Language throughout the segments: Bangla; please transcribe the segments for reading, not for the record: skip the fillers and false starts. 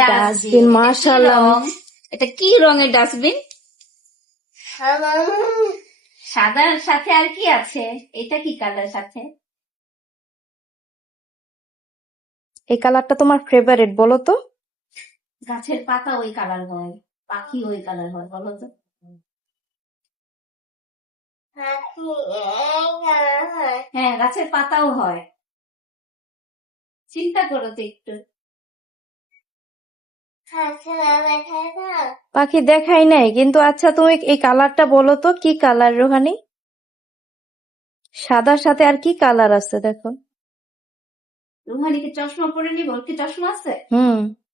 ডাস্টবিন, মাশাআল্লাহ। এটা কি রঙের ডাস্টবিন? সাদার সাথে আর কি আছে? এটা কি কালার সাথে? এই কালারটা তোমার ফেভারিট, বলো তো? গাছের পাতা ওই কালার হয়, পাখি ওই কালার হয়, বলো তো? হ্যাঁ, গাছের পাতাও হয়। চিন্তা করো তো একটু। পাখি দেখাই নাই, কিন্তু আচ্ছা তুমি এই কালারটা বলো তো কি কালার রোহানি? সাদার সাথে আর কি কালার আছে দেখো। রুহানিকে চশমা পরে নিব, কি চশমা আছে?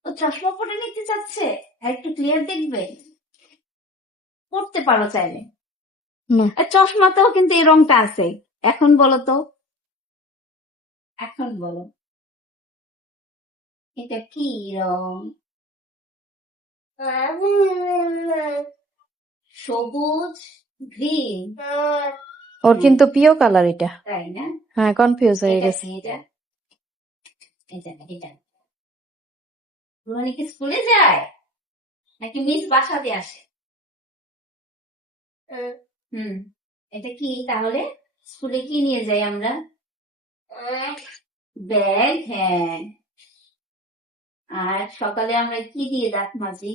ও চশমা পরে নিতে চাচ্ছে, আর একটু ক্লিয়ার দেখবে, পড়তে পারো চাইলে। আর চশমাতেও কিন্তু এই রংটা আছে। এখন বলো তো, এখন বলো এটা কি রং? সবুজ, গ্রিন। ওর কিন্তু প্রিয় কালার এটা, তাই না? হ্যাঁ, কনফিউজ হয়ে গেছে। এটা এটা এটা রুহানি কি স্কুলে যায় নাকি মিস বাসাতে আসে? এটা কি তাহলে? স্কুলে কি নিয়ে যাই আমরা? ব্যাগ, হ্যাঁ। আর সকালে আমরা কি দিয়ে দাঁত মাজি?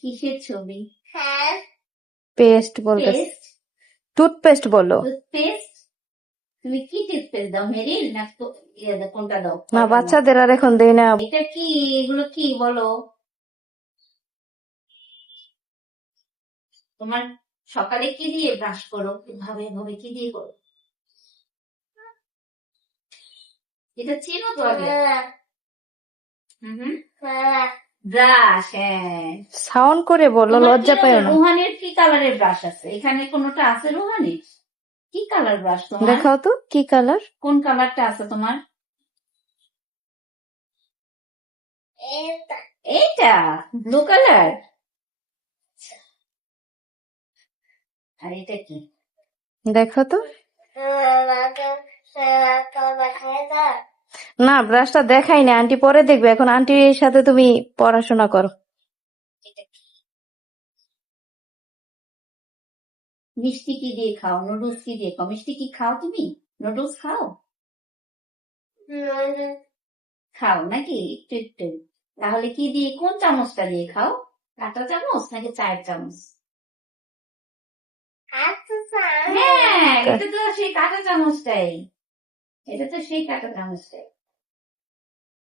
কিসের ছবি? পেস্ট বলতে, টুথপেস্ট বলো। টুথপেস্ট। তুমি কি টুথপেস্ট দাও, মেরিল না কোনটা দাও? না, বাচ্চাদের আর এখন দেই না। এটা কি, এগুলো কি বলো? তোমার সকালে কি দিয়ে ব্রাশ করো? ভাবে ভাবে কি দিয়ে করো? এটা চিনো তো আগে। ব্রাশ, হ্যাঁ। সাউন্ড করে বলো, লজ্জা পায় না। রুহানের কি কালারের ব্রাশ আছে? এখানে কোনটা আছে রুহানির? কি কালার ব্রাশ তোমার? দেখাও তো কি কালার। কোন কালারটা আছে তোমার? এইটা ব্লু কালার। আর এটা কি? দেখো তো। না, ব্রাশটা দেখাই না, আন্টি পরে দেখবে, এখন আন্টির সাথে তুমি পড়াশোনা করো। মিষ্টি কি দিয়ে খাও? নুডলস কি দিয়ে খাও? মিষ্টি কি খাও তুমি? নুডলস খাও? খাও নাকি একটু একটু? তাহলে কি দিয়ে, কোন চামচটা দিয়ে খাও? কাঁটা চামচ নাকি চায়ের চামচ? হ্যাঁ, এটা তো সেই কাঁটা চামচটাই। এটা তো সেই কাঁটা চামচটাই।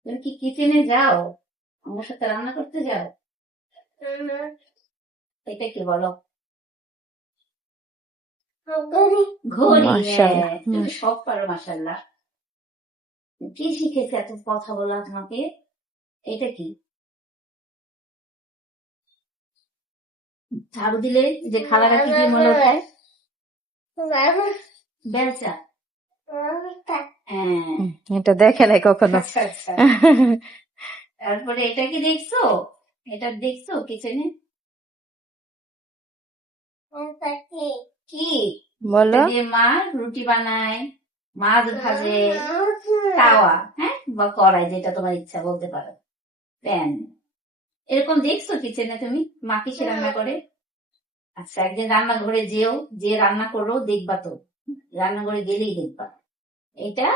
তুমি কি কিচেনে যাও? আমার সাথে রান্না করতে যাও? এটা কি বলো? ঘড়ি। হ্যাঁ, তুমি সব পারো মাশাআল্লাহ। কি শিখেছে এত কথা বলা তোমাকে? এটা কি? ঝাড়ু দিলে যে খালারা কি দিয়ে মনে হয়? বেলচা। এটা দেখে নাই কখনো। আচ্ছা আচ্ছা। তারপরে এটা কি দেখছো? এটা দেখছো কিচেনে? কি বলো। যে মা রুটি বানায়, মাছ ভাজে, তাওয়া, হ্যাঁ, বা কড়াই, যেটা তোমার ইচ্ছা বলতে পারো, প্যান। এরকম দেখছো কিচেনে তুমি? মা কি রান্না করে? আচ্ছা, একদিন রান্নাঘরে যেও, যে রান্না করো দেখবা তো, রান্নাঘরে গেলেই দেখবা। এটা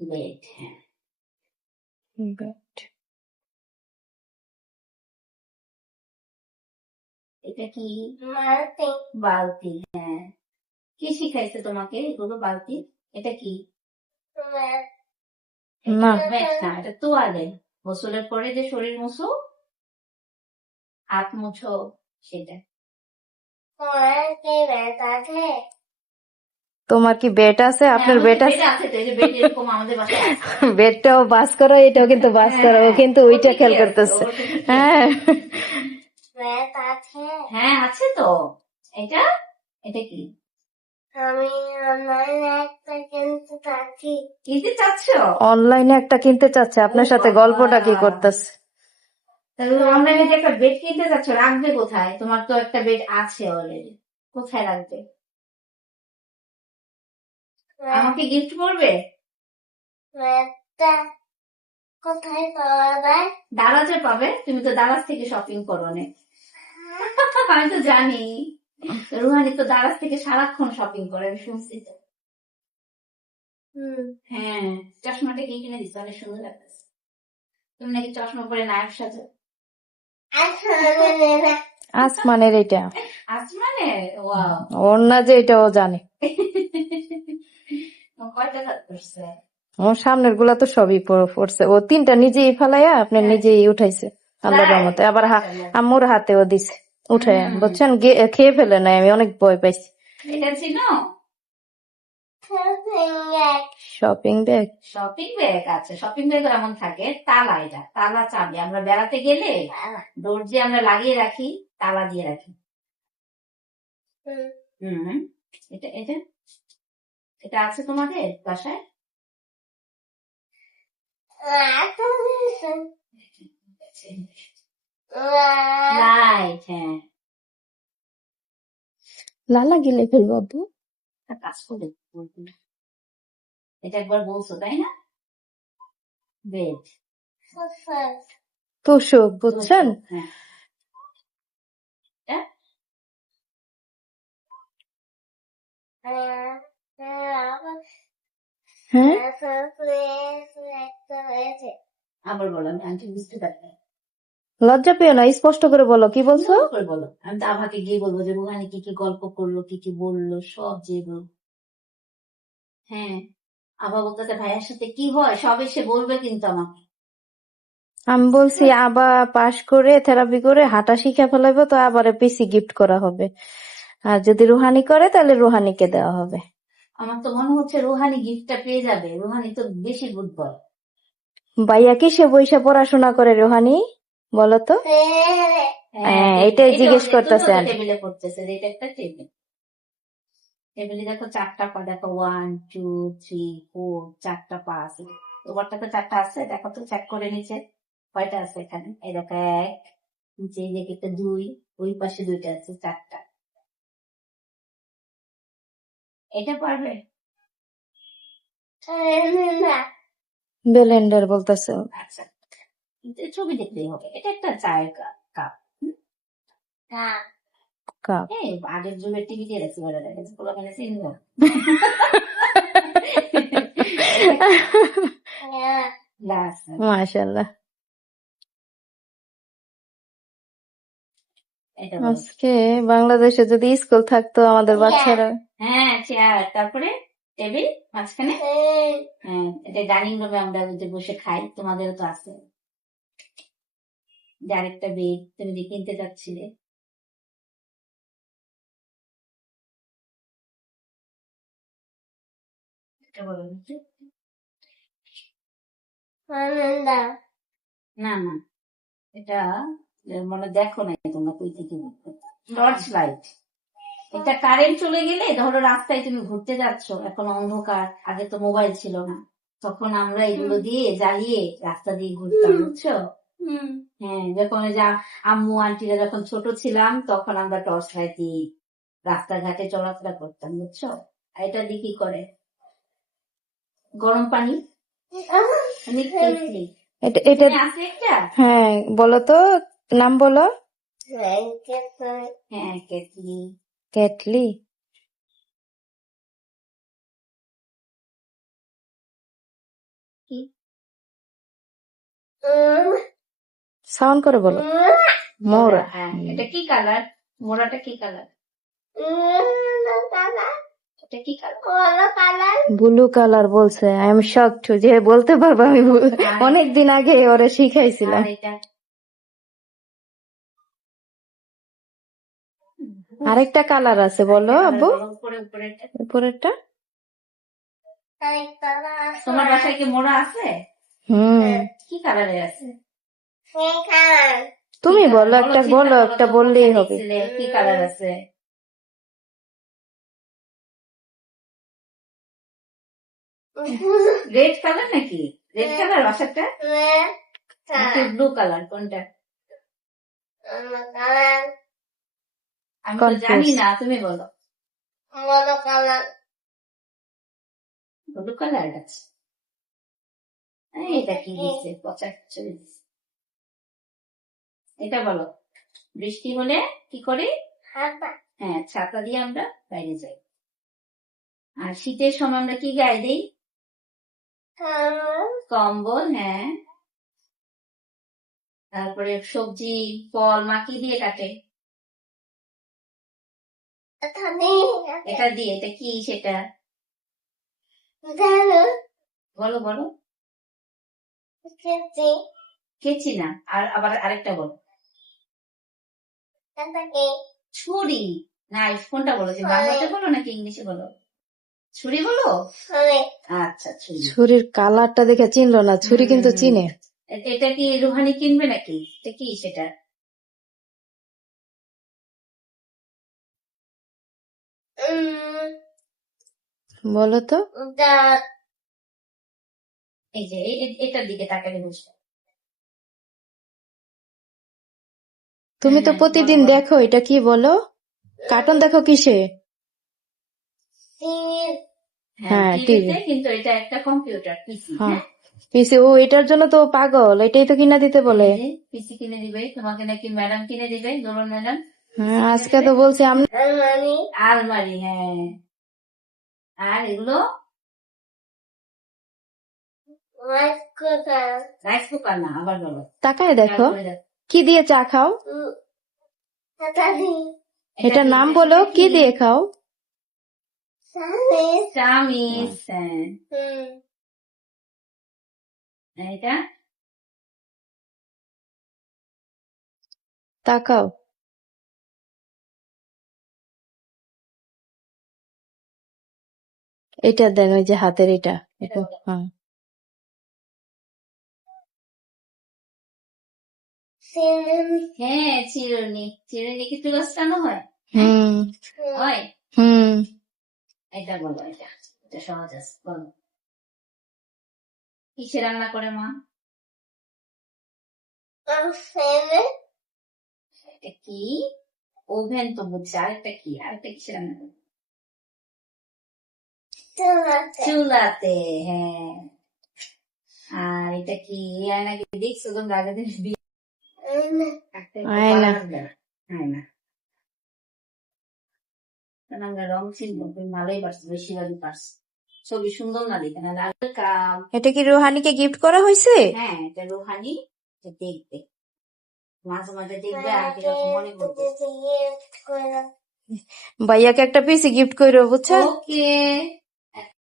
বেড, হ্যাঁ। এটা কি? বালতি, হ্যাঁ। কি শিখাইছে তোমাকে এগুলো? বালতি। এটা কি? না, এটা তোয়ালে। গোসলের পরে যে শরীর মুছো, হাত মুছো, সেটা। তোমার কি বেড আছে? আপনার বেড আছে? আমাদের বেডটাও বাস করো, এটাও কিন্তু বাস করো, কিন্তু ওইটা খেয়াল করতেছে। হ্যাঁ, হ্যাঁ আছে তো। এটা এটা কি? আমি অনলাইনে একটা কিনতে চাচ্ছ? অনলাইনে একটা কিনতে চাচ্ছে, আপনার সাথে গল্পটা কি করতেছে? অনলাইনে যে একটা বেড কিনতে চাচ্ছ, রাখবে কোথায়? তোমার তো একটা বেড আছে অলরেডি, কোথায় রাখবে? আমাকে গিফট করবে? কোথায় পাওয়া যায়? দারাজে পাবে, তুমি তো দারাজ থেকে শপিং করো অনেক। আমি তো জানি রুহানি তো দারাজ থেকে সারাক্ষণ শপিং করে, আমি শুনছি তো। হ্যাঁ, চশমাটা কি কিনে দিচ্ছে, অনেক সুন্দর লাগতেছে। তুমি নাকি চশমা পরে নায়ক সাজো। আসমানের এটা আসমানে, ওয়াও। ওর না যে এটা ও জানে। কয়টা হাত করছে? ওর সামনের গুলা তো সবই পড়ছে, ও 3টা নিজেই ফেলাইয়া আপনার হ্যাঁ। নিজেই উঠাইছে আল্লাহর তাই? রহমতে। আবার মাশাআল্লাহ। আম্মুর হাতেও দিছে উঠাইয়া, হুম। বুঝছেন, খেয়ে ফেলে নাই, আমি অনেক ভয় পাইছি। এটা ছিল শপিং ব্যাগ। Shopping bag. আচ্ছা, শপিং ব্যাগ এমন থাকে তালা, এটা তালা চাবি, আমরা বেড়াতে গেলে দরজে আমরা লাগিয়ে রাখি, তালা দিয়ে রাখি। হুম, এটা এটা এটা আছে তোমাদের বাসায়? লাইট, হ্যাঁ। লালা গিলে ফেলবো আব্বু। একটা কাজ করে বলবি। এটা একবার বলছো তাই না? বেড, তোষক, বুঝছেন। হ্যাঁ। এটা হ্যাঁ, আবার বলো, আমি আন্টি বুঝতে পারি না। লজ্জা পেও না, স্পষ্ট করে বলো কি বলছো। সুন্দর করে বলো, আমি তো আভাকে গিয়ে বলবো যে রুহানি কি কি গল্প করলো, কি কি বললো, সব যেগুলো। হ্যাঁ, আভা বলতেছে ভাইয়ার সাথে কি হয় সব এসে বলবে কিন্তু আমাকে। আমি বলছি আবার পাশ করে থেরাপি করে হাঁটা শিখে ফেলাইবো, তো আবার পিসি গিফট করা হবে। আর যদি রুহানি করে তাহলে রুহানিকে দেওয়া হবে। আমার তো মনে হচ্ছে রুহানি গিফটটা পেয়ে যাবে, রুহানি তো বেশি বুদ্ধর। ভাইয়া কি সে বইসা পড়াশোনা করে রুহানি, বলো তো। হ্যাঁ, এটাই জিজ্ঞেস করতেছে আন্টি। টেবিলে পড়তেছে, এটা একটা টেবিল। টেবিলে দেখো 4টা পা, দেখো 1 2 3 4, 4টা পা আছে। তোমারটা তো 4টা আছে, দেখো তো চেক করে নিচে কয়টা আছে এখানে। এই দেখো 1, নিচে এই দিকে একটা 2, ওই পাশে 2টা আছে, 4টা। এটা পারবে? ব্লেন্ডার বলতেছে। আচ্ছা, কিন্তু এই ছবি দেখলেই হবে, এটা একটা চায়ের কাপ। কাপ। এই আগের যুগের টিভি দিয়ে রাখছি, বলে রেখেছে, পোলা মানে চিনবো। গ্লাস, মাশাআল্লাহ। এটা বলো। আজকে বাংলাদেশে যদি স্কুল থাকতো আমাদের বাচ্চারা। হ্যাঁ, চেয়ার, তারপরে টেবিল মাঝখানে। হ্যাঁ, এটা ডাইনিং রুমে আমরা যে বসে খাই, তোমাদেরও তো আছে। যে আরেকটা বেড তুমি যে কিনতে যাচ্ছিলে। এটা বলো নিচে। না না, এটা মানে দেখো না তোমরা কই থেকে, টর্চ লাইট। এটা কারেন্ট চলে গেলে, ধরো রাস্তায় তুমি ঘুরতে যাচ্ছ, এখন অন্ধকার, আগে তো মোবাইল ছিল না, তখন আমরা এগুলো দিয়ে জ্বালিয়ে রাস্তা দিয়ে ঘুরতাম, বুঝছো। হ্যাঁ, যখন ওই যে আম্মু আন্টিরা যখন ছোট ছিলাম, তখন আমরা টর্চ লাইট দিয়ে রাস্তাঘাটে চলাফেরা করতাম, বুঝছো। আর এটা দিয়ে কি করে, গরম পানি। এটা এটা আছে একটা। হ্যাঁ, বলো তো, নাম বলো। হ্যাঁ, কেটলি। কেটলি। কি সাউন্ড করে বলো। মোরা। হ্যাঁ, এটা কি কালার? মোড়াটা কি কালার? এটা কি কালার? ব্লু কালার বলছে। আই এম শকড যে বলতে পারবো আমি। অনেকদিন আগে ওরা শিখাইছিলাম। আর এটা আরেকটা কালার আছে, বলো আব্বু। উপরে উপরেরটা। উপরেরটা। তোমার বাসায় কি মোড়া আছে? কি কালারের আছে? তুমি বলো একটা, বলো একটা বললেই হবে। কি কালার আছে? রেড কালার নাকি? রেড কালার বাসাটা নাকি ব্লু কালার, কোনটা? আমি তো জানি না, তুমি বলো। ব্লু কালার আছে। এটা কি দিচ্ছে, পচা কিছু দিচ্ছে। এটা বলো, বৃষ্টি হলে কি করি? হাতা হ্যাঁ, ছাতা দিয়ে আমরা বাইরে যাই। আর শীতের সময় আমরা কি গায়ে দিই? কম্বল। হ্যাঁ, তারপরে সবজি ফল মা কি দিয়ে কাটে? এটা দিয়ে। এটা কি সেটা? বলো বলো। কেচি না, আর আবার আরেকটা বলো। ছুরি। নাইফ কোনটা বলো, যে বাংলাতে বলো নাকি ইংলিশে বলো? ছুরি বলো। আচ্ছা, ছুরি। ছুরির কালারটা দেখে চিনলো না, ছুরি কিন্তু চিনে। এটা কি রুহানি কিনবে নাকি? এটা কি সেটা? বলো তো। এই যে এটার দিকে তাকালে বুঝবে। তুমি তো হ্যাঁ, প্রতিদিন বলো, বলো। দেখো, এটা কি বলো? কার্টুন দেখো কিসে? হ্যাঁ, হ্যাঁ, টিভিতে, টিভি। কিন্তু এটা একটা কম্পিউটার পিসি। হ্যাঁ, হ্যাঁ, পিসি। ও এটার জন্য তো ও পাগল, এটাই তো কিনা দিতে বলে। এই যে পিসি কিনে দিবে তোমাকে, নাকি ম্যাডাম কিনে দিবে, নুরুল ম্যাডাম হ্যাঁ, কিনে আজকে দিবে। তো বলছে আমি। আলমারি। হ্যাঁ, আর এগুলো রাইস কুকার না, আবার বলো। তাকায় খেয়াল দেখো, করে দেখো। কি দিয়ে চা খাও? এটার কি? নাম এটা বলো, সেটা কি দিয়ে খাও? চামিচ। হ্যাঁ, এটা তাকাও, এটা দেন, ওই যে হাতের এটা। এটা বলো। হ্যাঁ। হ্যাঁ, চিরুনি। চিরুনি কি তুলস্কানো হয়? হ্যাঁ, হুম হয়। হুম। এটা বলো। এটা এটা সহজ আছে, বলো। কিসে রান্না করে মা? এটা কি? ওভেন তো বুঝছি, আরেকটা কি? আরেকটা কিসে রান্না করে? চুলাতে। হ্যাঁ। আর এটা কি? আর নাকি দেখছো তোমরা আগের দিন আয়না। না, কারণ আমরা রং চিনবো, তুমি ভালোই পারছো, বেশিরভাগই পারছো। ছবি সুন্দর না দেখে না কাম। এটা কি রুহানিকে গিফট করা হয়েছে? হ্যাঁ, এটা রুহানি। এটা দেখবে, মাঝে মাঝে দেখবে, আর কিরকম মনে করবে। ভাইয়াকে একটা পিসি গিফট করো, বুঝছেন? ওকে।